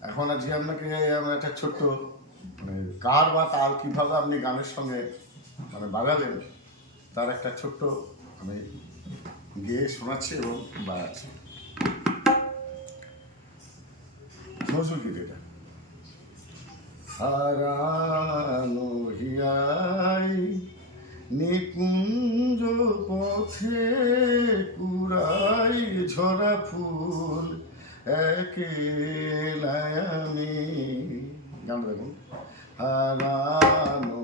এখন আজকে আপনাকে আমরা একটা ছোট্ট মানে কার বা তাল কীভাবে আপনি গানের সঙ্গে মানে বাজাবেন তার একটা ছোট্ট আমি গেয়ে শোনাচ্ছি এবং বাজাচ্ছি। নজরুল এটা হারানো হিয়াই নিকুঞ্জ পথে কুড়াই ঝরা ফুল একেলাই আমি গান দেখুন হারানো